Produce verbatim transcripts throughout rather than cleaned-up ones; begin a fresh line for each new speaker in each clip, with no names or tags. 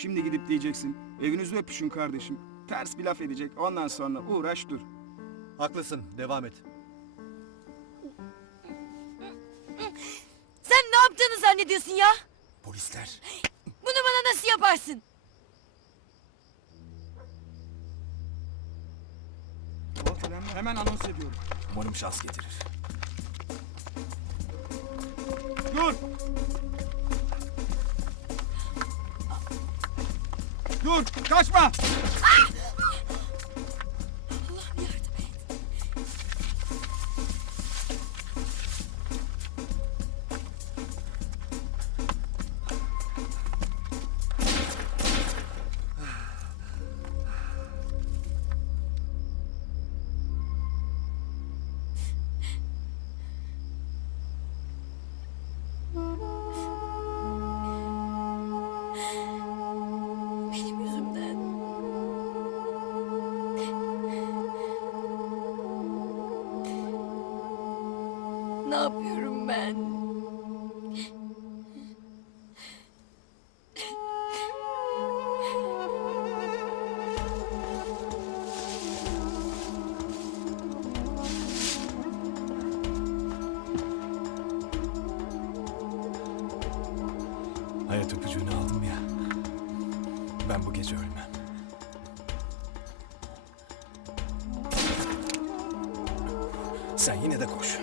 Şimdi gidip diyeceksin. Evinizi öpüşün kardeşim. Ters bir laf edecek. Ondan sonra uğraş dur.
Haklısın, devam et.
Sen ne yaptığını zannediyorsun ya?
Polisler.
Bunu bana nasıl yaparsın?
O önemli. Hemen anons ediyorum.
Umarım şans getirir.
Dur! Dur! Kaçma!
Allah'ım yardım et. Benim yüzümden. Ne yapıyorum ben?
Hayat öpücüğünü aldım ya. Ben bu gece ölmem. Sen yine de koş.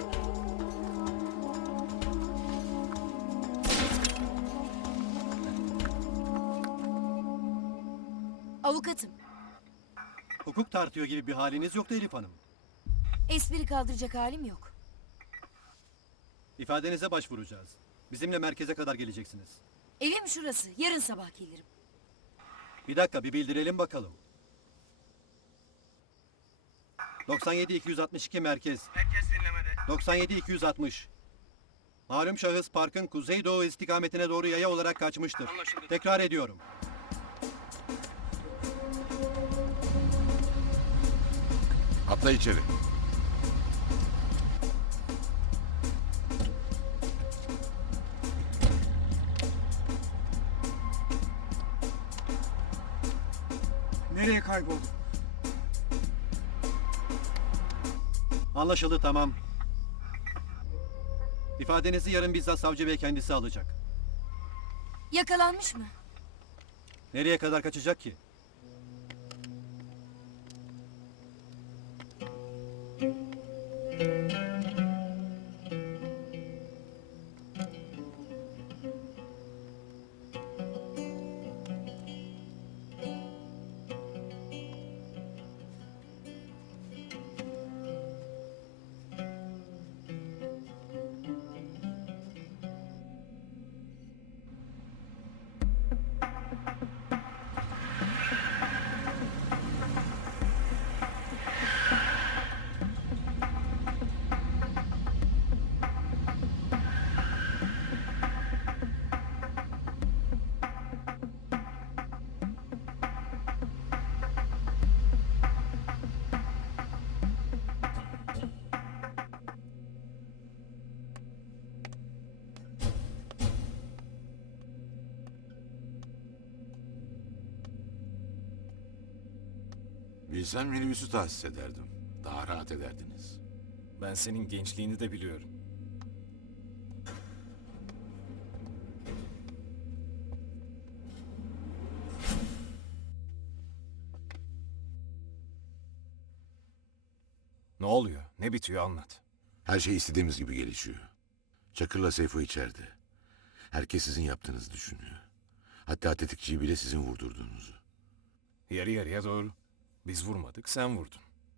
Avukatım.
Hukuk tartıyor gibi bir haliniz yoktu Elif Hanım.
Espri kaldıracak halim yok.
İfadenize başvuracağız. Bizimle merkeze kadar geleceksiniz.
Evim şurası. Yarın sabah gelirim.
Bir dakika, bir bildirelim bakalım. doksan yedi iki yüz altmış iki merkez.
Herkes dinlemede.
doksan yedi iki yüz altmış. Malum şahıs parkın kuzeydoğu istikametine doğru yaya olarak kaçmıştır.
Anlaşıldı.
Tekrar ediyorum.
Atla içeri.
Nereye kayboldu?
Anlaşıldı, tamam. İfadenizi yarın bizzat savcı bey kendisi alacak.
Yakalanmış mı?
Nereye kadar kaçacak ki?
Bilsem minibüsü tahsis ederdim. Daha rahat ederdiniz.
Ben senin gençliğini de biliyorum. Ne oluyor? Ne bitiyor anlat.
Her şey istediğimiz gibi gelişiyor. Çakır'la Seyfo içeride. Herkes sizin yaptığınızı düşünüyor. Hatta tetikçiyi bile sizin vurdurduğunuzu.
Yarı yarıya doğru. Biz vurmadık, sen vurdun.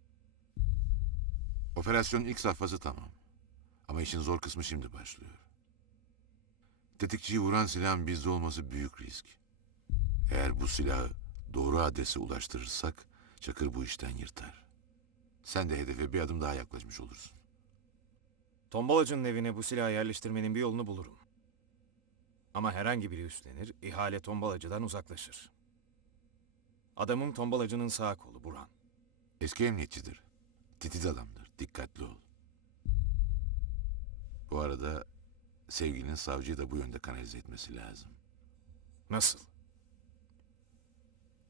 Operasyonun ilk safhası tamam. Ama işin zor kısmı şimdi başlıyor. Tetikçiyi vuran silahın bizde olması büyük risk. Eğer bu silahı doğru adrese ulaştırırsak Çakır bu işten yırtar. Sen de hedefe bir adım daha yaklaşmış olursun.
Tombalacı'nın evine bu silahı yerleştirmenin bir yolunu bulurum. Ama herhangi biri üstlenir, ihale Tombalacı'dan uzaklaşır. Adamım Tombalacı'nın sağ kolu Burhan.
Eski emniyetçidir. Titiz adamdır. Dikkatli ol. Bu arada sevgilinin savcıyı da bu yönde kanalize etmesi lazım.
Nasıl?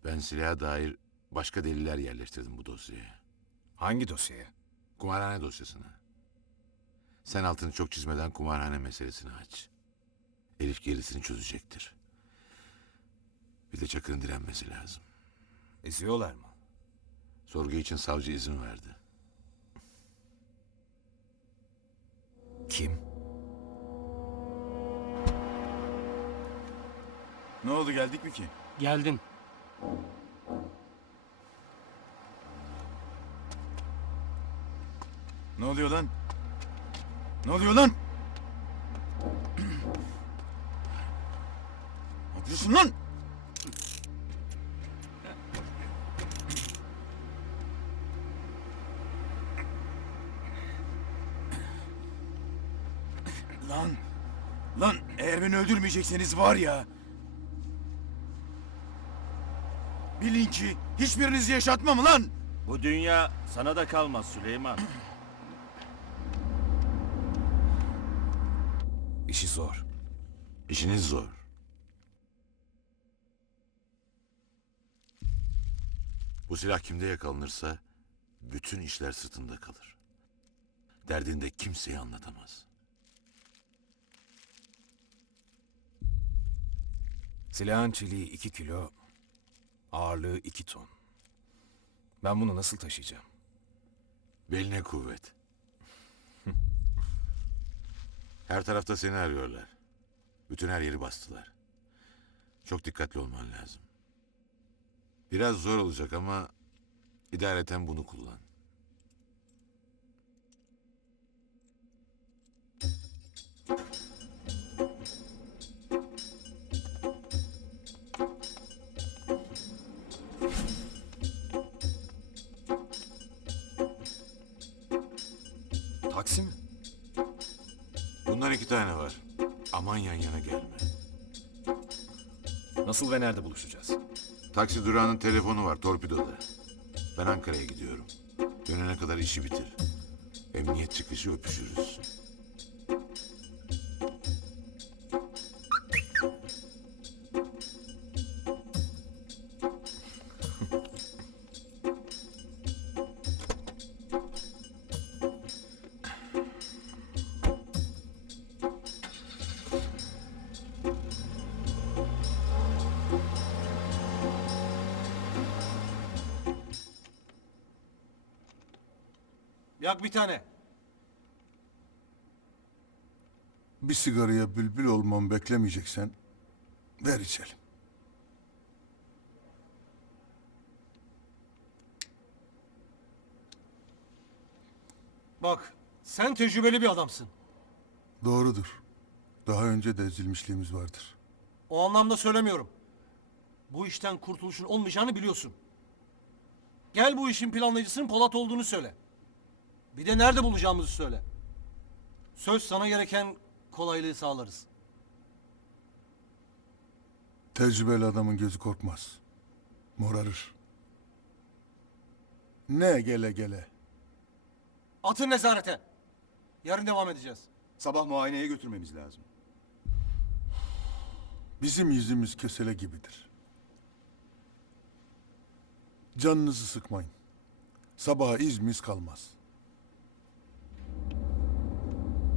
Ben silaha dair başka deliller yerleştirdim bu dosyaya.
Hangi dosyaya?
Kumarhane dosyasına. Sen altını çok çizmeden kumarhane meselesini aç. Elif gerisini çözecektir. Bir de Çakır'ın direnmesi lazım.
Eziyorlar mı?
Sorgu için savcı izin verdi.
Kim?
Ne oldu, geldik mi ki?
Geldin.
Ne oluyor lan? Ne oluyor lan? Ne yapıyorsun lan? Lan, lan eğer beni öldürmeyecekseniz var ya... Bilin ki hiçbirinizi yaşatmam lan!
Bu dünya sana da kalmaz Süleyman.
İşi zor.
İşiniz zor. Bu silah kimde yakalanırsa bütün işler sırtında kalır. Derdini de kimseye anlatamaz.
Silahın çeliği iki kilo, ağırlığı iki ton. Ben bunu nasıl taşıyacağım?
Beline kuvvet. Her tarafta seni arıyorlar. Bütün her yeri bastılar. Çok dikkatli olman lazım. Biraz zor olacak ama idareten bunu kullan.
Taksi mi?
Bundan iki tane var. Aman yan yana gelme.
Nasıl ve nerede buluşacağız?
Taksi durağının telefonu var torpidoda. Ben Ankara'ya gidiyorum. Dönene kadar işi bitir. Emniyet çıkışı öpüşürüz.
Yak bir tane.
Bir sigaraya bülbül olmamı beklemeyeceksen ver içelim.
Bak, sen tecrübeli bir adamsın.
Doğrudur. Daha önce de ezilmişliğimiz vardır.
O anlamda söylemiyorum. Bu işten kurtuluşun olmayacağını biliyorsun. Gel bu işin planlayıcısının Polat olduğunu söyle. Bir de nerede bulacağımızı söyle. Söz sana gereken kolaylığı sağlarız.
Tecrübeli adamın gözü korkmaz. Morarır. Ne gele gele.
Atın nezarete. Yarın devam edeceğiz.
Sabah muayeneye götürmemiz lazım.
Bizim yüzümüz kösele gibidir. Canınızı sıkmayın. Sabaha izmiz kalmaz.